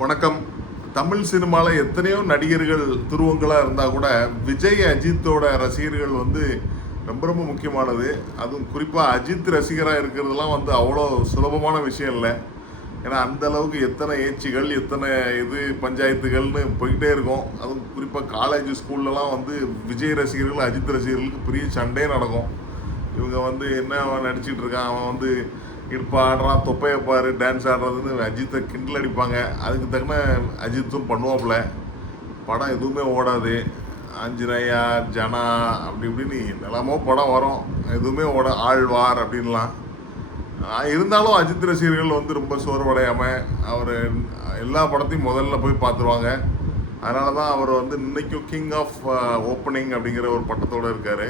வணக்கம். தமிழ் சினிமாவில் எத்தனையோ நடிகர்கள் துருவங்களாக இருந்தால் கூட விஜய் அஜித்தோட ரசிகர்கள் வந்து ரொம்ப ரொம்ப முக்கியமானது. அதுவும் குறிப்பாக அஜித் ரசிகராக இருக்கிறதுலாம் வந்து அவ்வளோ சுலபமான விஷயம் இல்லை. ஏன்னா அந்த அளவுக்கு எத்தனை ஏச்சிகள் எத்தனை பஞ்சாயத்துகள்னு போய்கிட்டே இருக்கும். அதுவும் குறிப்பாக காலேஜ் ஸ்கூல்லலாம் வந்து விஜய் ரசிகர்கள் அஜித் ரசிகர்களுக்கு பெரிய சண்டையே நடக்கும். இவங்க வந்து என்ன அவன் நடிச்சிட்டு இருக்கான், அவன் வந்து இப்போ ஆடுறான், தொப்பையை பாரு, டான்ஸ் ஆடுறதுன்னு அஜித்தை கிண்டல் அடிப்பாங்க. அதுக்கு தகுந்த அஜித்தும் பண்ணுவாப்புல. படம் எதுவுமே ஓடாது. ஆஞ்சநேயா, ஜனா அப்படி இப்படின்னு எல்லாமோ படம் வரும், எதுவுமே ஆழ்வார் அப்படின்லாம். இருந்தாலும் அஜித் ரசிகர்கள் வந்து ரொம்ப சோர்வடையாமல் அவர் எல்லா படத்தையும் முதல்ல போய் பார்த்துருவாங்க. அதனால தான் அவர் வந்து இன்னைக்கும் கிங் ஆஃப் ஓப்பனிங் அப்படிங்கிற ஒரு பட்டத்தோடு இருக்கார்.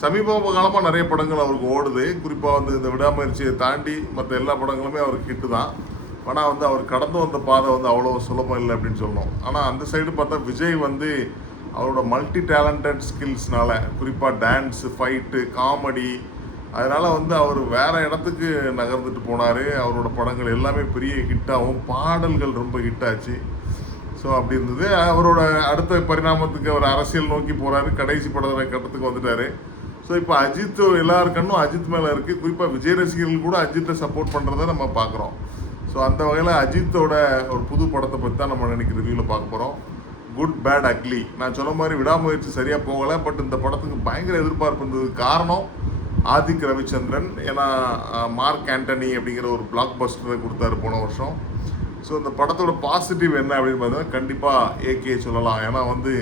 சமீப காலமாக நிறைய படங்கள் அவருக்கு ஓடுது. குறிப்பாக வந்து இந்த விடாமுயற்சியை தாண்டி மற்ற எல்லா படங்களுமே அவருக்கு ஹிட்டு தான். ஆனால் வந்து அவர் கடந்து வந்த பாதை வந்து அவ்வளோ சுலபம் இல்லை அப்படின்னு சொல்லணும். ஆனால் அந்த சைடு பார்த்தா விஜய் வந்து அவரோட மல்டி டேலண்டட் ஸ்கில்ஸ்னால, குறிப்பாக டான்ஸு, ஃபைட்டு, காமெடி, அதனால் வந்து அவர் வேறு இடத்துக்கு நகர்ந்துட்டு போனார். அவரோட படங்கள் எல்லாமே பெரிய ஹிட்டாகவும் பாடல்கள் ரொம்ப ஹிட்டாச்சு. ஸோ அப்படி இருந்தது. அவரோட அடுத்த பரிணாமத்துக்கு அவர் அரசியல் நோக்கி போகிறாரு. கடைசி கட்டத்துக்கு வந்துட்டார். ஸோ இப்போ அஜித் எல்லாருக்கண்ணும் அஜித் மேலே இருக்குது. குறிப்பாக விஜய் ரசிகர்கள் கூட அஜித்தை சப்போர்ட் பண்ணுறத நம்ம பார்க்குறோம். ஸோ அந்த வகையில் அஜித்தோட ஒரு புது படத்தை பற்றி தான் நம்ம இன்னைக்கு ரிவ்யூவில் பார்க்க போகிறோம். Good bad ugly. நான் சொன்ன மாதிரி விடாமுயற்சி சரியாக போகலை. பட் இந்த படத்துக்கு பயங்கர எதிர்பார்ப்பு இருந்தது. காரணம் ஆதிக் ரவிச்சந்திரன். ஏன்னா மார்க் ஆண்டனி அப்படிங்கிற ஒரு பிளாக் பஸ்டரை கொடுத்தாரு போன வருஷம். ஸோ இந்த படத்தோட பாசிட்டிவ் என்ன அப்படின்னு பார்த்தீங்கன்னா கண்டிப்பாக ஏகே சொல்லலாம். ஏன்னா வந்து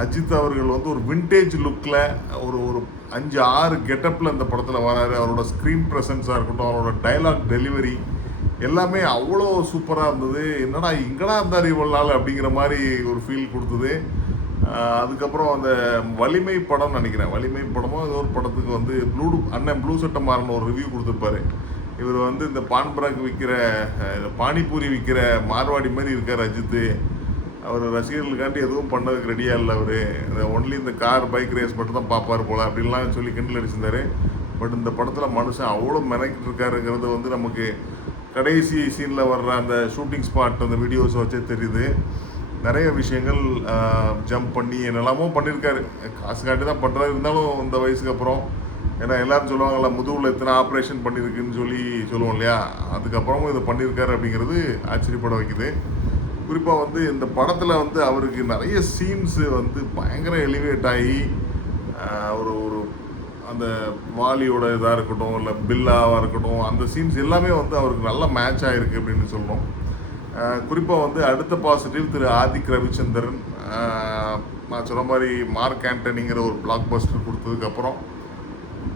அஜித் அவர்கள் வந்து ஒரு விண்டேஜ் லுக்கில் ஒரு ஒரு 5-6 கெட்டப்பில் இந்த படத்தில் வராரு. அவரோட ஸ்க்ரீன் ப்ரெசன்ஸாக இருக்கட்டும், அவரோட டைலாக் டெலிவரி எல்லாமே அவ்வளோ சூப்பராக இருந்தது. என்னடா இங்கடா இருந்தார் இவ்வளோ நாள் அப்படிங்கிற மாதிரி ஒரு ஃபீல் கொடுத்தது. அதுக்கப்புறம் அந்த வலிமை படம்னு நினைக்கிறேன், வலிமை படமும் ஏதோ ஒரு படத்துக்கு வந்து அண்ணன் ப்ளூ சட்டை மாறின ஒரு ரிவ்யூ கொடுத்துருப்பாரு. இவர் வந்து இந்த பான்பராக் விற்கிற பானிபூரி விற்கிற மார்வாடி மாதிரி இருக்கார் அஜித்து. அவர் ரசிகர்களுக்காண்டி எதுவும் பண்ணதுக்கு ரெடியாக இல்லை. அவர் ஒன்லி இந்த கார் பைக் ரேஸ் மட்டும் தான் பார்ப்பார் போல் அப்படின்லாம் சொல்லி கிண்டல் அடிச்சிருந்தார். பட் இந்த படத்தில் மனுஷன் அவ்வளோ மெனக்கிட்டு இருக்காருங்கிறது வந்து நமக்கு கடைசி சீனில் வர்ற அந்த ஷூட்டிங் ஸ்பாட் அந்த வீடியோஸை வச்சே தெரியுது. நிறைய விஷயங்கள் ஜம்ப் பண்ணி என்னெல்லாமோ பண்ணியிருக்காரு. காசுக்காண்டி தான் பண்ணுறாரு. இருந்தாலும் இந்த வயசுக்கு அப்புறம், ஏன்னா எல்லோரும் சொல்லுவாங்கள்ல முதுகில் எத்தனை ஆப்ரேஷன் பண்ணியிருக்குன்னு சொல்லுவோம் இல்லையா, அதுக்கப்புறமும் இதை பண்ணியிருக்காரு அப்படிங்கிறது ஆச்சரியப்பட வைக்குது. குறிப்பாக வந்து இந்த படத்தில் வந்து அவருக்கு நிறைய சீன்ஸு வந்து பயங்கர எலிவேட் ஆகி ஒரு ஒரு அந்த வாலியோட இதாக இருக்கட்டும், இல்லை பில்லாவாக இருக்கட்டும், அந்த சீன்ஸ் எல்லாமே வந்து அவருக்கு நல்ல மேட்ச் ஆகிருக்கு அப்படின்னு சொல்லணும். குறிப்பாக வந்து அடுத்த பாசிட்டிவ் திரு ஆதிக் ரவிச்சந்திரன். நான் சொன்ன மாதிரி மார்க் ஆண்டனிங்கிற ஒரு பிளாக் பஸ்டர் கொடுத்ததுக்கப்புறம்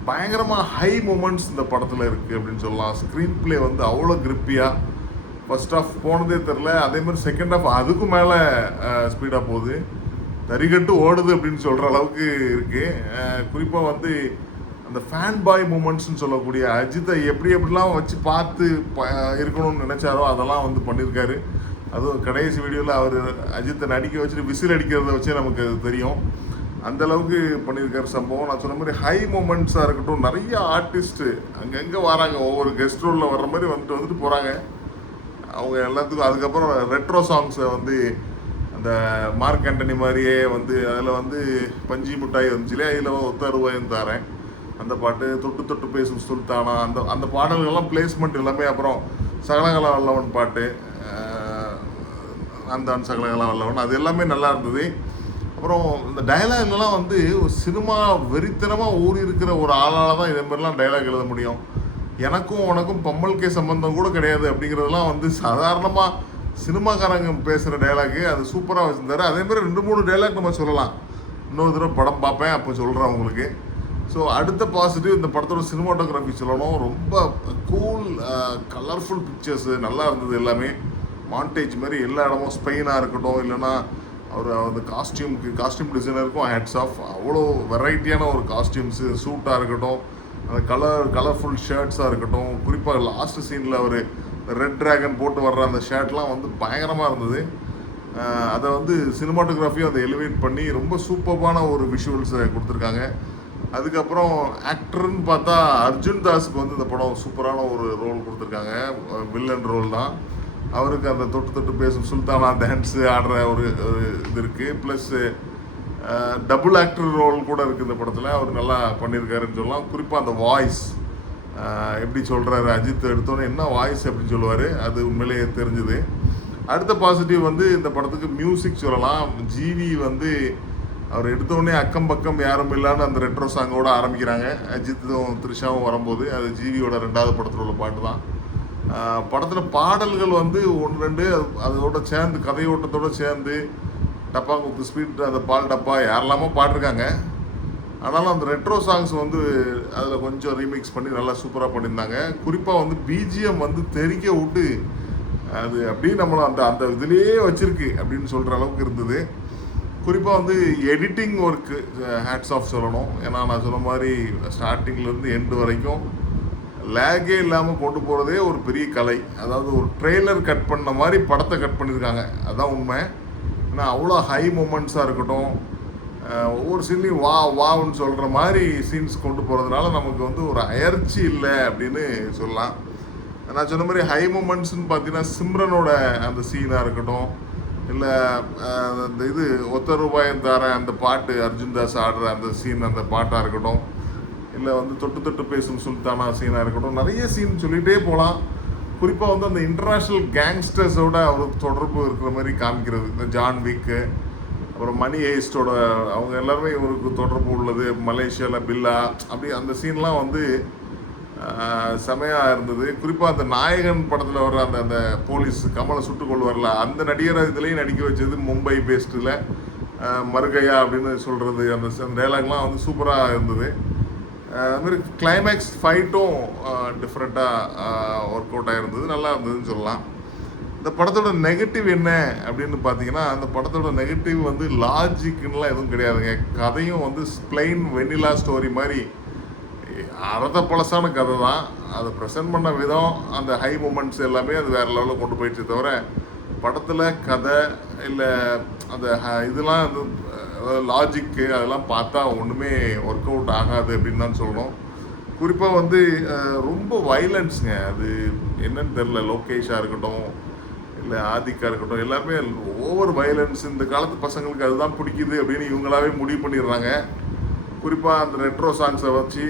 பயங்கரமாக ஹை மூமெண்ட்ஸ் இந்த படத்தில் இருக்குது அப்படின்னு சொல்லலாம். ஸ்க்ரீன் பிளே வந்து அவ்வளோ கிரிப்பியாக, ஃபர்ஸ்ட் ஆஃப் போனதே தெரில. அதேமாதிரி செகண்ட் ஆஃப் அதுக்கும் மேலே ஸ்பீடாக போகுது, தறிகட்டு ஓடுது அப்படின்னு சொல்கிற அளவுக்கு இருக்குது. குறிப்பாக வந்து அந்த ஃபேன் பாய் மூமெண்ட்ஸ்னு சொல்லக்கூடிய அஜித்தை எப்படிலாம் வச்சு பார்த்து இருக்கணும்னு நினச்சாரோ அதெல்லாம் வந்து பண்ணியிருக்காரு. அதுவும் கடைசி வீடியோவில் அவர் அஜித்தை நடிக்க வச்சுட்டு விசில் அடிக்கிறத வச்சே நமக்கு அது தெரியும். அந்தளவுக்கு பண்ணியிருக்காரு சம்பவம். நான் சொன்ன மாதிரி ஹை மூமெண்ட்ஸாக இருக்கட்டும், நிறைய ஆர்டிஸ்ட்டு அங்கங்கே வராங்க, ஒவ்வொரு கெஸ்ட் ரோலில் வர்ற மாதிரி வந்துட்டு போகிறாங்க அவங்க எல்லாத்துக்கும். அதுக்கப்புறம் ரெட்ரோ சாங்ஸை வந்து அந்த மார்க் ஆண்டனி மாதிரியே வந்து அதில் வந்து பஞ்சி மிட்டாய் வந்துச்சுலே, அதில் ஒத்தருவாயும் தாரேன் அந்த பாட்டு, தொட்டு தொட்டு பேசும் சுல்தானா, அந்த பாடல்கள்லாம் பிளேஸ்மெண்ட் எல்லாமே. அப்புறம் சகலகலா வல்லவன் பாட்டு, அந்த சகலகலா வல்லவன், அது எல்லாமே நல்லா இருந்தது. அப்புறம் இந்த டைலாக்லாம் வந்து ஒரு சினிமா வெறித்தனமாக ஊறி இருக்கிற ஒரு ஆளால் தான் இதே மாதிரிலாம் டைலாக் எழுத முடியும். எனக்கும் உனக்கும் பம்மல்கே சம்பந்தம் கூட கிடையாது அப்படிங்கிறதெல்லாம் வந்து சாதாரணமாக சினிமாக்காரங்க பேசுகிற டைலாக்கு. அது சூப்பராக வச்சுருந்தாரு. அதேமாதிரி 2-3 டைலாக் நம்ம சொல்லலாம். இன்னொரு தடவை படம் பார்ப்பேன் அப்போ சொல்கிறேன் உங்களுக்கு. ஸோ அடுத்த பாசிட்டிவ் இந்த படத்தோட சினிமாட்டோகிராஃபி சொல்லணும். ரொம்ப கூல் கலர்ஃபுல் பிக்சர்ஸு நல்லா இருந்தது. எல்லாமே மாண்டேஜ் மாதிரி எல்லா இடமும் ஸ்பெயினாக இருக்கட்டும், இல்லைன்னா அவர் அந்த காஸ்டியூம் டிசைனருக்கும் ஹேட்ஸ் ஆஃப். அவ்வளோ வெரைட்டியான ஒரு காஸ்டியூம்ஸு, சூட்டாக இருக்கட்டும், அந்த கலர்ஃபுல் ஷர்ட்ஸாக இருக்கட்டும். குறிப்பாக லாஸ்ட் சீனில் அவர் ரெட் ட்ராகன் போட்டு வர்ற அந்த ஷர்ட்லாம் வந்து பயங்கரமாக இருந்தது. அதை வந்து சினிமாட்டோகிராஃபியும் அதை எலிவேட் பண்ணி ரொம்ப சூப்பரான ஒரு விஷுவல்ஸை கொடுத்துருக்காங்க. அதுக்கப்புறம் ஆக்டர்னு பார்த்தா அர்ஜுன் தாஸுக்கு வந்து இந்த படம் சூப்பரான ஒரு ரோல் கொடுத்துருக்காங்க. வில்லன் ரோல் தான். அவருக்கு அந்த தொட்டு தொட்டு பேசும் சுல்தானா டான்ஸு ஆடுற ஒரு இது இருக்குது. ப்ளஸ்ஸு டபுள் ஆக்டர் ரோல் கூட இருக்குது இந்த படத்தில். அவர் நல்லா பண்ணியிருக்காருன்னு சொல்லலாம். குறிப்பாக அந்த வாய்ஸ் எப்படி சொல்கிறாரு அஜித் எடுத்தோன்னே என்ன வாய்ஸ் அப்படின்னு சொல்லுவார், அது உண்மையிலேயே தெரிஞ்சுது. அடுத்த பாசிட்டிவ் வந்து இந்த படத்துக்கு மியூசிக் சொல்லலாம். ஜிவி வந்து அவர் எடுத்தோடனே அக்கம் பக்கம் யாரும் இல்லான்னு அந்த ரெட்ரோ சாங்கோடு ஆரம்பிக்கிறாங்க. அஜித்தும் த்ரிஷாவும் வரும்போது அது ஜிவியோட 2வது படத்தில் உள்ள பாட்டு தான். படத்தில் பாடல்கள் வந்து 1-2 அதோட சேர்ந்து கதையோட்டத்தோடு சேர்ந்து டப்பா குத்து ஸ்பீட் அந்த பால் டப்பா யாரெல்லாமோ பாடிருக்காங்க. ஆனாலும் அந்த ரெட்ரோ சாங்ஸ் வந்து அதில் கொஞ்சம் ரீமிக்ஸ் பண்ணி நல்லா சூப்பராக பண்ணியிருந்தாங்க. குறிப்பாக வந்து பிஜிஎம் வந்து தெறிக்க விட்டு அது அப்படியே நம்மளை அந்த அந்த இதுலேயே வச்சுருக்கு அப்படின்னு சொல்கிற அளவுக்கு இருந்தது. குறிப்பாக வந்து எடிட்டிங் ஒர்க்கு ஹேட்ஸ் ஆஃப் சொல்லணும். ஏன்னா நான் சொன்ன மாதிரி ஸ்டார்டிங்லேருந்து எண்டு வரைக்கும் லேகே இல்லாமல் கொண்டு போகிறதே ஒரு பெரிய கலை. அதாவது ஒரு ட்ரெய்லர் கட் பண்ண மாதிரி படத்தை கட் பண்ணியிருக்காங்க, அதுதான் உண்மை. ஏன்னா அவ்வளோ ஹை மூமெண்ட்ஸாக இருக்கட்டும், ஒவ்வொரு சீன்லையும் வான்னு சொல்கிற மாதிரி சீன்ஸ் கொண்டு போகிறதுனால நமக்கு வந்து ஒரு அயற்சி இல்லை அப்படின்னு சொல்லலாம். நான் சொன்ன மாதிரி ஹை மூமெண்ட்ஸ்ன்னு பார்த்தீங்கன்னா சிம்ரனோட அந்த சீனாக இருக்கட்டும், இல்லை அந்த இது ஒத்த ரூபாயம் தரேன் அந்த பாட்டு அர்ஜுன் தாஸ் ஆடுற அந்த சீன் அந்த பாட்டாக இருக்கட்டும், இல்லை வந்து தொட்டு தொட்டு பேசும் சுல்தானா சீனாக இருக்கட்டும், நிறைய சீன் சொல்லிகிட்டே போகலாம். குறிப்பாக வந்து அந்த இன்டர்நேஷ்னல் கேங்ஸ்டர்ஸோட அவருக்கு தொடர்பு இருக்கிற மாதிரி காமிக்கிறது. இந்த ஜான் விக்கு, அப்புறம் மணி ஹேஸ்டோட அவங்க எல்லாருமே இவருக்கு தொடர்பு உள்ளது. மலேசியாவில் பில்லா, அப்படி அந்த சீன்லாம் வந்து செமையாக இருந்தது. குறிப்பாக அந்த நாயகன் படத்தில் வர அந்த அந்த போலீஸ் கமலை சுட்டு கொள்வார்ல, அந்த நடிகரை இதுலேயும் நடிக்க வச்சது மும்பை பேஸ்டில் மருகையா அப்படின்னு சொல்கிறது. அந்த டைலாக்லாம் வந்து சூப்பராக இருந்தது. அதுமாதிரி கிளைமேக்ஸ் ஃபைட்டும் டிஃப்ரெண்ட்டாக ஒர்க் அவுட் ஆகிருந்தது, நல்லா இருந்ததுன்னு சொல்லலாம். இந்த படத்தோட நெகட்டிவ் என்ன அப்படின்னு பார்த்தீங்கன்னா, அந்த படத்தோட நெகட்டிவ் வந்து லாஜிக்னுலாம் எதுவும் கிடையாதுங்க. கதையும் வந்து பிளைன் வெனிலா ஸ்டோரி மாதிரி அறத பழசான கதை தான். அதை ப்ரெசென்ட் பண்ண விதம், அந்த ஹை மூமெண்ட்ஸ் எல்லாமே அது வேறு லெவலில் கொண்டு போயிடுச்சு. தவிர படத்தில் கதை இல்லை அந்த இதெல்லாம் வந்து லாஜிக்கு அதெல்லாம் பார்த்தா ஒன்றுமே ஒர்க் அவுட் ஆகாது அப்படின்னு தான் சொல்லணும். குறிப்பாக வந்து ரொம்ப வைலன்ஸுங்க. அது என்னன்னு தெரில, லோகேஷாக இருக்கட்டும் இல்லை ஆதிக்கா இருக்கட்டும், எல்லாருமே ஓவர் வைலன்ஸ். இந்த காலத்து பசங்களுக்கு அதுதான் பிடிக்குது அப்படின்னு இவங்களாவே முடிவு பண்ணிடுறாங்க. குறிப்பாக அந்த ரெட்ரோ சாங்ஸை வச்சு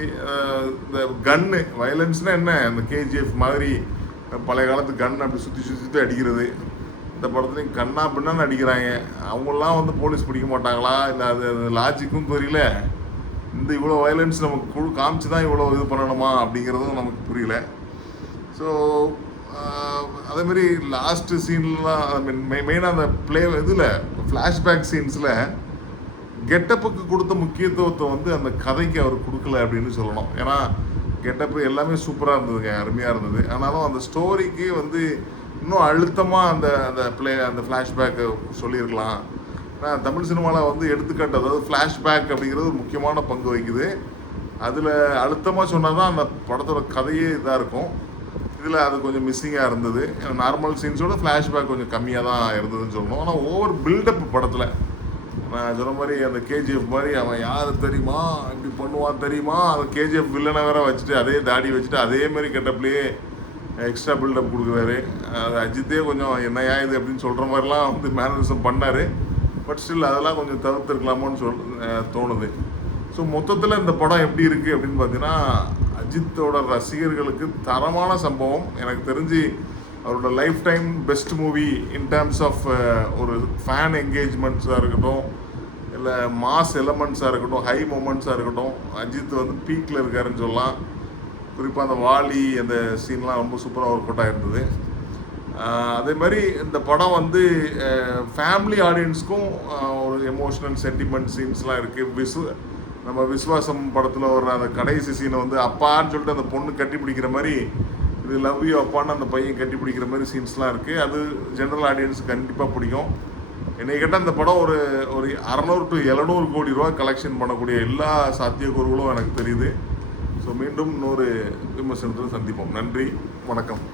இந்த கன்னு வயலன்ஸ்னால் என்ன, அந்த கேஜிஎஃப் மாதிரி பழைய காலத்து கன் அப்படி சுற்றி சுற்றி அடிக்கிறது. இந்த படத்துலையும் கண்ணா பின்னான்னு அடிக்கிறாங்க. அவங்களாம் வந்து போலீஸ் பிடிக்க மாட்டாங்களா, இல்லை அது லாஜிக்கும் தெரியல. இந்த இவ்வளோ வயலன்ஸ் நமக்கு காமிச்சு தான் இவ்வளோ இது பண்ணணுமா அப்படிங்கிறதும் நமக்கு புரியல. ஸோ அதேமாரி லாஸ்ட்டு சீன்லாம் ஐ மீன் மெயினாக அந்த இதில் ஃப்ளாஷ்பேக் சீன்ஸில் கெட்டப்புக்கு கொடுத்த முக்கியத்துவத்தை வந்து அந்த கதைக்கு அவர் கொடுக்கல அப்படின்னு சொல்லணும். ஏன்னா கெட்டப்பு எல்லாமே சூப்பராக இருந்ததுங்க, அருமையாக இருந்தது. ஆனாலும் அந்த ஸ்டோரிக்கு வந்து இன்னும் அழுத்தமாக அந்த அந்த ஃப்ளாஷ்பேக்கை சொல்லியிருக்கலாம். ஆனால் தமிழ் சினிமாவில் வந்து எடுத்துக்காட்டு, அதாவது ஃப்ளாஷ்பேக் அப்படிங்கிறது ஒரு முக்கியமான பங்கு வகிக்குது. அதில் அழுத்தமாக சொன்னால் தான் அந்த படத்தோட கதையே இதாக இருக்கும். இதில் அது கொஞ்சம் மிஸ்ஸிங்காக இருந்தது. நார்மல் சீன்ஸோட ஃப்ளாஷ்பேக் கொஞ்சம் கம்மியாக தான் இருந்ததுன்னு சொல்லணும். ஆனால் ஓவர் பில்டப் படத்தில் நான் சொன்ன மாதிரி அந்த கேஜிஎஃப் மாதிரி அவன் யார் தெரியுமா, இப்படி பண்ணுவான் தெரியுமா, அந்த கேஜிஎஃப் வில்லனை வேற வச்சுட்டு அதே தாடி வச்சுட்டு அதே மாதிரி கெட்டப்லேயே எக்ஸ்ட்ரா பில்டப் கொடுக்குறாரு. அது அஜித்தே கொஞ்சம் என்னையா இது அப்படின்னு சொல்கிற மாதிரிலாம் வந்து மேனரிசம் பண்ணார். பட் ஸ்டில் அதெல்லாம் கொஞ்சம் தவிர்த்துருக்கலாமோன்னு தோணுது. ஸோ மொத்தத்தில் இந்த படம் எப்படி இருக்குது அப்படின்னு பார்த்தீங்கன்னா, அஜித்தோட ரசிகர்களுக்கு தரமான சம்பவம். எனக்கு தெரிஞ்சு அவரோட life time best movie in terms of ஒரு ஃபேன் என்கேஜ்மெண்ட்ஸாக இருக்கட்டும், இல்லை மாஸ் எலமெண்ட்ஸாக இருக்கட்டும், ஹை மூமெண்ட்ஸாக இருக்கட்டும், அஜித் வந்து பீக்கில் இருக்காருன்னு சொல்லலாம். குறிப்பாக அந்த வாலி அந்த சீன்லாம் ரொம்ப சூப்பராக ஒர்க் அவுட் ஆகிருந்தது. அதே மாதிரி இந்த படம் வந்து ஃபேமிலி ஆடியன்ஸ்க்கும் ஒரு எமோஷ்னல் சென்டிமெண்ட் சீன்ஸ்லாம் இருக்குது. நம்ம விஸ்வாசம் படத்தில் வர்ற அந்த கடைசி சீனை வந்து அப்பான்னு சொல்லிட்டு அந்த பொண்ணு கட்டி பிடிக்கிற மாதிரி, இது லவ் யூ அப்பான்னு அந்த பையன் கட்டி பிடிக்கிற மாதிரி சீன்ஸ்லாம் இருக்குது. அது ஜென்ரல் ஆடியன்ஸுக்கு கண்டிப்பாக பிடிக்கும். என்னை கேட்டால் இந்த படம் ஒரு 600 to 700 கோடி ரூபா கலெக்ஷன் பண்ணக்கூடிய எல்லா சாத்தியக்கூறுகளும் எனக்கு தெரியுது. ஸோ மீண்டும் இன்னொரு விமர்சனத்தில் சந்திப்போம். நன்றி, வணக்கம்.